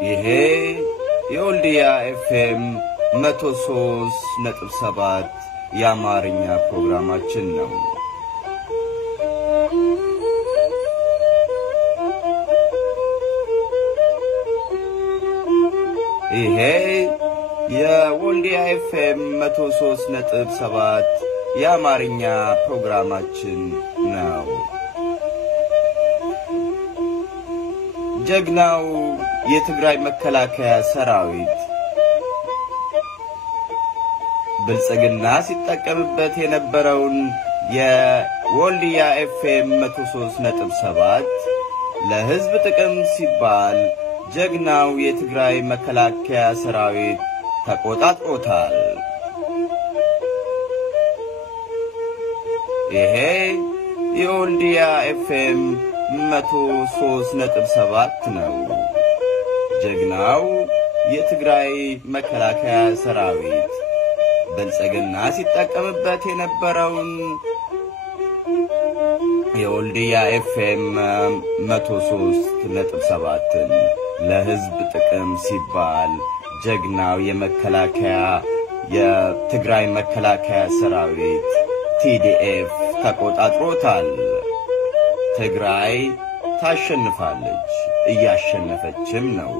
ይሄ የወልዲያ ኤፍኤም 103.7 የአማርኛ ፕሮግራማችን ነው። ይሄ የወልዲያ ኤፍኤም 103.7 የአማርኛ ፕሮግራማችን ነው። ጀግናው የትግራይ መከላከያ ሰራዊት ብልጽግና ሲጠቀምበት የነበረውን የወልዲያ ኤፍኤም 103.7 ለህዝብ ጥቅም ሲባል ጀግናው የትግራይ መከላከያ ሰራዊት ተቆጣጥሮታል። ይሄ የወልዲያ ኤፍኤም 103.7 ነው። ጀግናው የትግራይ መከላከያ ሰራዊት ብልጽግና ሲጠቀምበት የነበረውን የወልዲያ ኤፍኤም 103.7 ለህዝብ ጥቅም ሲባል ጀግናው የትግራይ መከላከያ ሰራዊት TDF ተቆጣጥሮታል። ትግራይ ታሸንፋለች፣ እያሸነፈችም ነው።